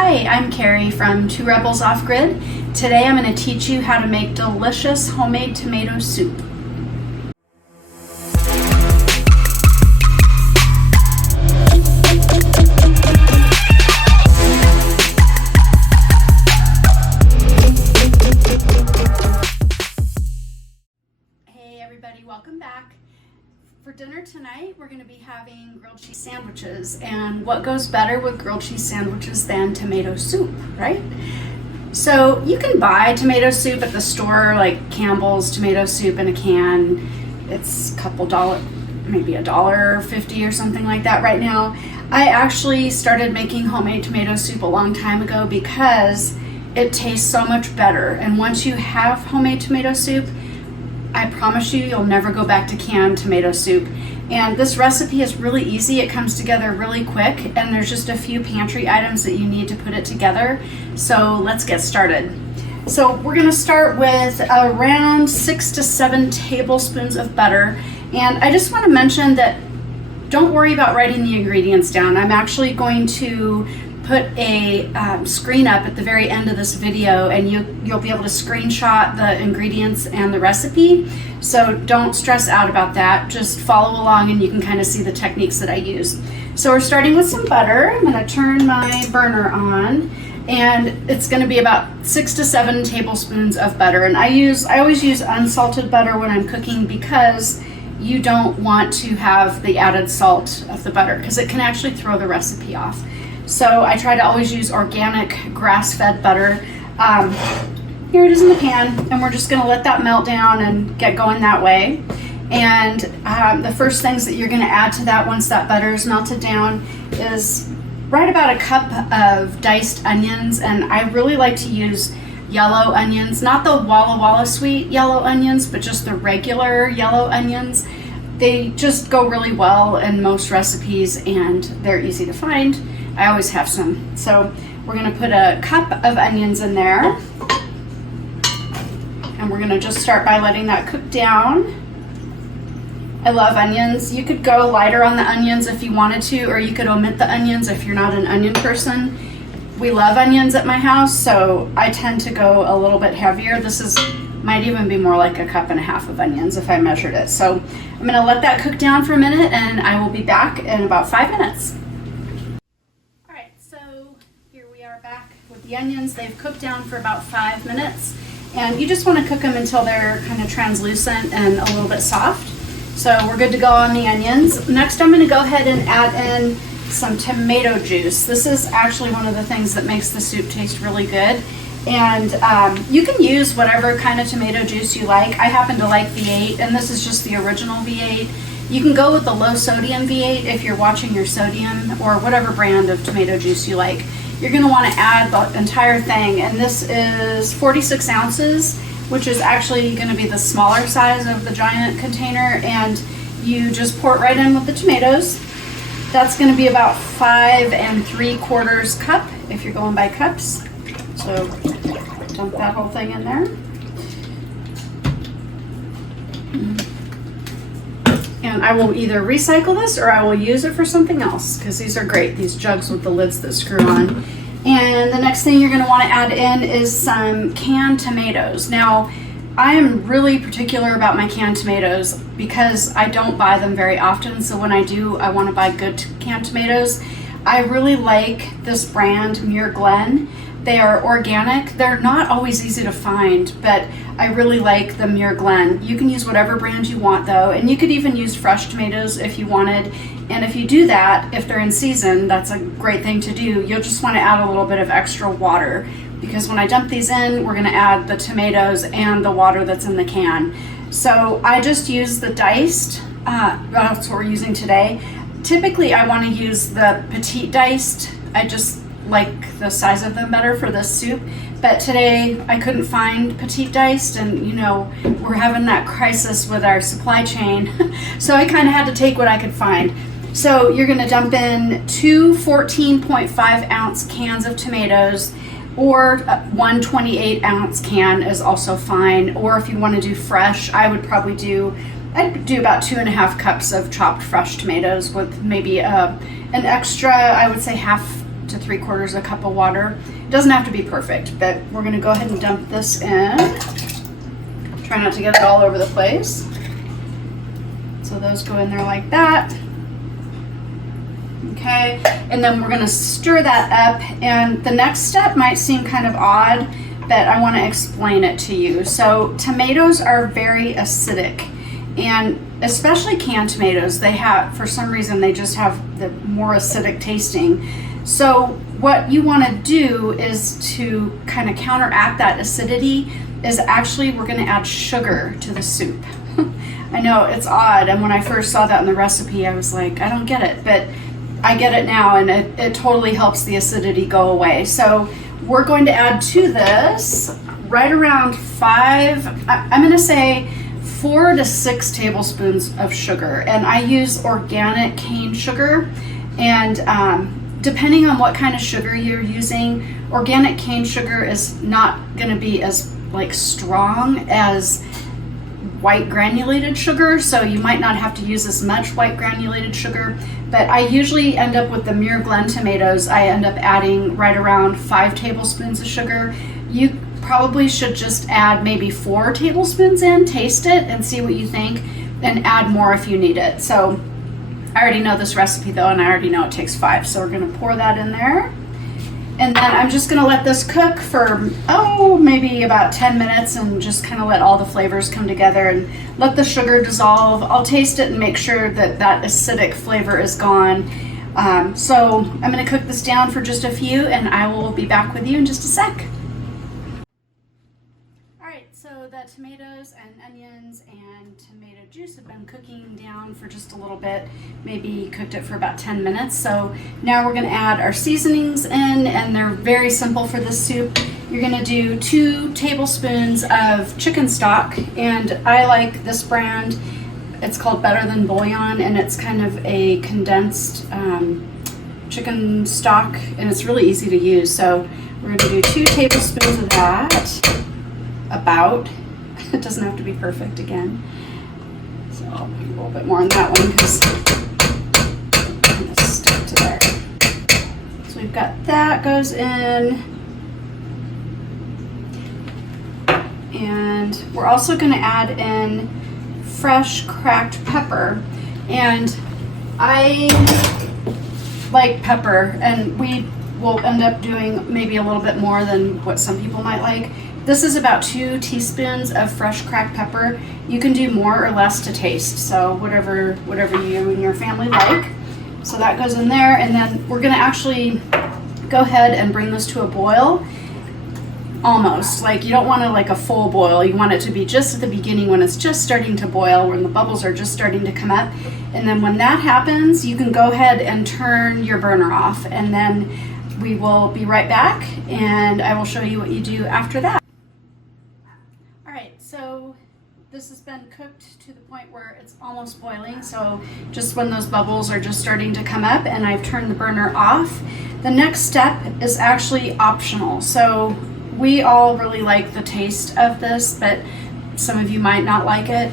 Hi, I'm Carrie from Two Rebels Off Grid. Today I'm going to teach you how to make delicious homemade tomato soup. Hey everybody, welcome back. For dinner tonight, we're going to be having grilled cheese sandwiches, and what goes better with grilled cheese sandwiches than tomato soup, right? So you can buy tomato soup at the store, like Campbell's tomato soup in a can. It's a couple dollars, maybe $1.50 or something like that right now. I actually started making homemade tomato soup a long time ago because it tastes so much better, and once you have homemade tomato soup, I promise you, you'll never go back to canned tomato soup. And this recipe is really easy. It comes together really quick, and there's just a few pantry items that you need to put it together. So let's get started. So we're gonna start with around 6 to 7 tablespoons of butter. And I just wanna mention that don't worry about writing the ingredients down. I'm actually going to put a screen up at the very end of this video, and you'll be able to screenshot the ingredients and the recipe. So don't stress out about that. Just follow along and you can kind of see the techniques that I use. So we're starting with some butter. I'm gonna turn my burner on, and it's gonna be about 6 to 7 tablespoons of butter. And I always use unsalted butter when I'm cooking because you don't want to have the added salt of the butter because it can actually throw the recipe off. So I try to always use organic grass-fed butter. Here it is in the pan, and we're just gonna let that melt down and get going that way. And the first things that you're gonna add to that once that butter is melted down is right about a cup of diced onions. And I really like to use yellow onions, not the Walla Walla sweet yellow onions, but just the regular yellow onions. They just go really well in most recipes, and they're easy to find. I always have some. So we're gonna put a cup of onions in there, and we're gonna just start by letting that cook down. I love onions. You could go lighter on the onions if you wanted to, or you could omit the onions if you're not an onion person. We love onions at my house, so I tend to go a little bit heavier. Might even be more like 1.5 cups of onions if I measured it. So I'm gonna let that cook down for a minute, and I will be back in about 5 minutes. All right, so here we are back with the onions. They've cooked down for about 5 minutes, and you just wanna cook them until they're kind of translucent and a little bit soft. So we're good to go on the onions. Next, I'm gonna go ahead and add in some tomato juice. This is actually one of the things that makes the soup taste really good. And you can use whatever kind of tomato juice you like. I happen to like V8, and this is just the original V8. You can go with the low sodium V8 if you're watching your sodium, or whatever brand of tomato juice you like. You're gonna wanna add the entire thing, and this is 46 ounces, which is actually gonna be the smaller size of the giant container, and you just pour it right in with the tomatoes. That's gonna be about 5 3/4 cup if you're going by cups. So dump that whole thing in there. And I will either recycle this or I will use it for something else, because these are great, these jugs with the lids that screw on. And the next thing you're gonna wanna add in is some canned tomatoes. Now, I am really particular about my canned tomatoes because I don't buy them very often. So when I do, I wanna buy good canned tomatoes. I really like this brand, Muir Glen. They are organic. They're not always easy to find, but I really like the Muir Glen. You can use whatever brand you want though, and you could even use fresh tomatoes if you wanted. And if you do that, if they're in season, that's a great thing to do. You'll just want to add a little bit of extra water, because when I dump these in, we're gonna add the tomatoes and the water that's in the can. So I just use the diced, that's what we're using today. Typically I wanna use the petite diced. I just like the size of them better for this soup, but today I couldn't find petite diced, and you know, we're having that crisis with our supply chain, so I kind of had to take what I could find. So you're gonna dump in 2 14.5 ounce cans of tomatoes, or 1 28 ounce can is also fine. Or if you want to do fresh, I'd do about 2.5 cups of chopped fresh tomatoes with maybe an extra, I would say half to 3/4 a cup of water. It doesn't have to be perfect, but we're gonna go ahead and dump this in. Try not to get it all over the place. So those go in there like that. Okay, and then we're gonna stir that up, and the next step might seem kind of odd, but I wanna explain it to you. So tomatoes are very acidic, and especially canned tomatoes, they have, for some reason, they just have the more acidic tasting. So what you wanna do is to kind of counteract that acidity is actually we're gonna add sugar to the soup. I know it's odd, and when I first saw that in the recipe, I was like, I don't get it, but I get it now, and it totally helps the acidity go away. So we're going to add to this right around I'm gonna say 4 to 6 tablespoons of sugar, and I use organic cane sugar, and depending on what kind of sugar you're using, organic cane sugar is not gonna be as like strong as white granulated sugar, so you might not have to use as much white granulated sugar, but I usually end up with the Muir Glen tomatoes, I end up adding right around 5 tablespoons of sugar. You probably should just add maybe 4 tablespoons in, taste it and see what you think, and add more if you need it. So I already know this recipe though, and I already know it takes 5, so we're gonna pour that in there. And then I'm just gonna let this cook for, maybe about 10 minutes, and just kind of let all the flavors come together and let the sugar dissolve. I'll taste it and make sure that that acidic flavor is gone. So I'm gonna cook this down for just a few, and I will be back with you in just a sec. All right, so the tomatoes and onions and tomato juice have been cooking down for just a little bit, maybe cooked it for about 10 minutes. So now we're gonna add our seasonings in, and they're very simple for this soup. You're gonna do 2 tablespoons of chicken stock, and I like this brand. It's called Better Than Bouillon, and it's kind of a condensed chicken stock, and it's really easy to use. So we're gonna do 2 tablespoons of that, about. It doesn't have to be perfect again. So I'll put a little bit more on that one because I'm gonna stick to there. So we've got that goes in. And we're also gonna add in fresh cracked pepper. And I like pepper, and we will end up doing maybe a little bit more than what some people might like. This is about 2 teaspoons of fresh cracked pepper. You can do more or less to taste, so whatever you and your family like. So that goes in there, and then we're gonna actually go ahead and bring this to a boil. Almost, like you don't want to like a full boil, you want it to be just at the beginning when it's just starting to boil, when the bubbles are just starting to come up. And then when that happens, you can go ahead and turn your burner off, and then we will be right back, and I will show you what you do after that. So this has been cooked to the point where it's almost boiling, so just when those bubbles are just starting to come up, and I've turned the burner off. The next step is actually optional. So we all really like the taste of this, but some of you might not like it.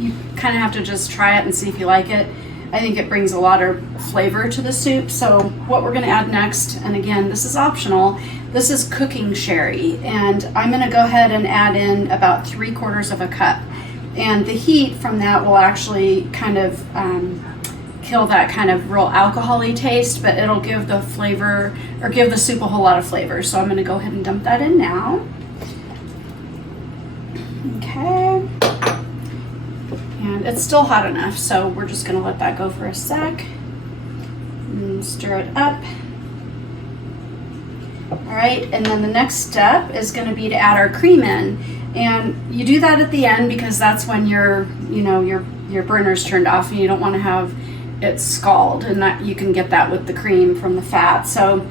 You kind of have to just try it and see if you like it. I think it brings a lot of flavor to the soup. So what we're gonna add next, and again, this is optional, this is cooking sherry, and I'm gonna go ahead and add in about 3/4 of a cup. And the heat from that will actually kind of kill that kind of real alcohol-y taste, but it'll give the flavor, or give the soup a whole lot of flavor. So I'm gonna go ahead and dump that in now. Okay. And it's still hot enough, so we're just gonna let that go for a sec and stir it up. All right, and then the next step is gonna be to add our cream in. And you do that at the end because that's when your burner's turned off, and you don't wanna have it scald, and that you can get that with the cream from the fat. So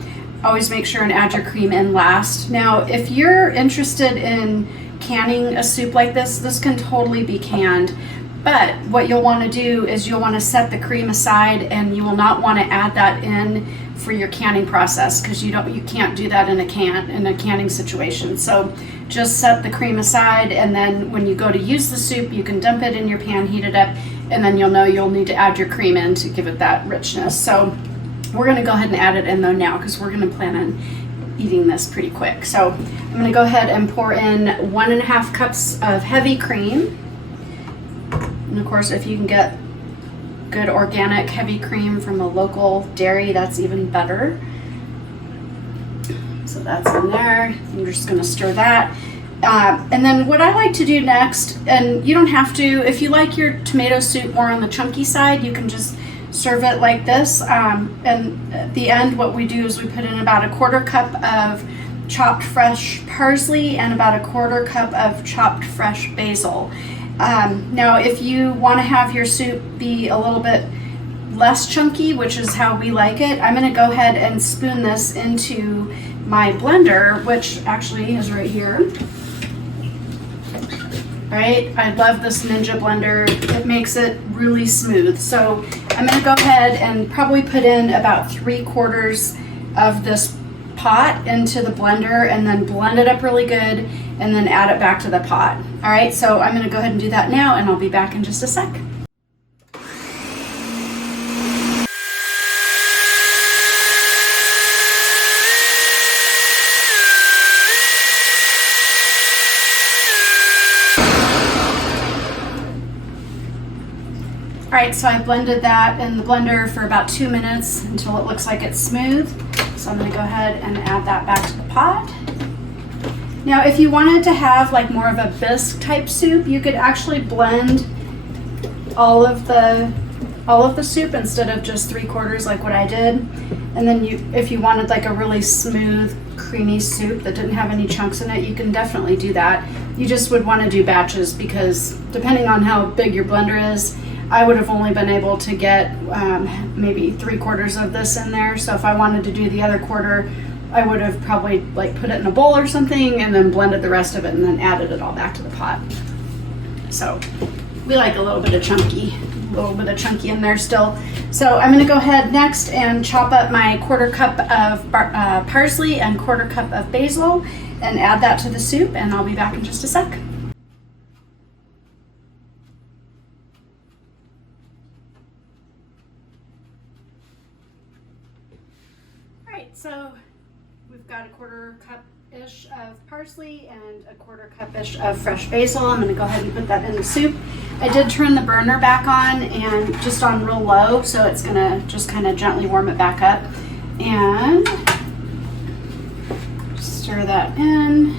always make sure and add your cream in last. Now, if you're interested in canning a soup like this, this can totally be canned. But what you'll want to do is you'll want to set the cream aside, and you will not want to add that in for your canning process, because you can't do that in a canning situation. So just set the cream aside, and then when you go to use the soup, you can dump it in your pan, heat it up, and then you'll know you'll need to add your cream in to give it that richness. So We're gonna go ahead and add it in though now because we're gonna plan on eating this pretty quick. So I'm gonna go ahead and pour in 1.5 cups of heavy cream. And of course, if you can get good organic heavy cream from a local dairy, that's even better. So that's in there. I'm just gonna stir that. And then what I like to do next, and you don't have to, if you like your tomato soup more on the chunky side, you can just serve it like this. And at the end, what we do is we put in about 1/4 cup of chopped fresh parsley and about 1/4 cup of chopped fresh basil. Now, if you want to have your soup be a little bit less chunky, which is how we like it, I'm going to go ahead and spoon this into my blender, which actually is right here. Right? I love this Ninja blender. It makes it really smooth. So I'm going to go ahead and probably put in about 3/4 of this pot into the blender and then blend it up really good and then add it back to the pot. All right, so I'm going to go ahead and do that now and I'll be back in just a sec. All right, so I blended that in the blender for about 2 minutes until it looks like it's smooth. So I'm gonna go ahead and add that back to the pot. Now, if you wanted to have like more of a bisque type soup, you could actually blend all of the soup instead of just 3/4 like what I did. And then if you wanted like a really smooth, creamy soup that didn't have any chunks in it, you can definitely do that. You just would want to do batches because depending on how big your blender is, I would have only been able to get maybe 3/4 of this in there. So if I wanted to do the other 1/4, I would have probably like put it in a bowl or something and then blended the rest of it and then added it all back to the pot. So we like a little bit of chunky in there still. So I'm gonna go ahead next and chop up my 1/4 cup of parsley and 1/4 cup of basil and add that to the soup, and I'll be back in just a sec. So we've got 1/4 cup-ish of parsley and 1/4 cup-ish of fresh basil. I'm going to go ahead and put that in the soup. I did turn the burner back on and just on real low, so it's going to just kind of gently warm it back up. And stir that in.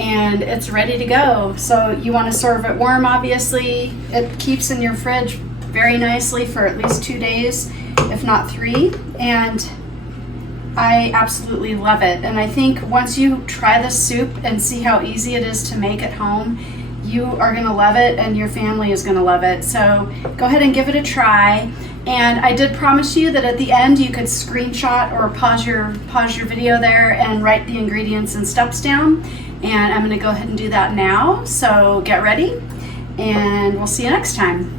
And it's ready to go. So you want to serve it warm, obviously. It keeps in your fridge very nicely for at least 2 days, if not 3. And I absolutely love it. And I think once you try this soup and see how easy it is to make at home, you are gonna love it and your family is gonna love it. So go ahead and give it a try. And I did promise you that at the end you could screenshot or pause your video there and write the ingredients and steps down. And I'm gonna go ahead and do that now. So get ready and we'll see you next time.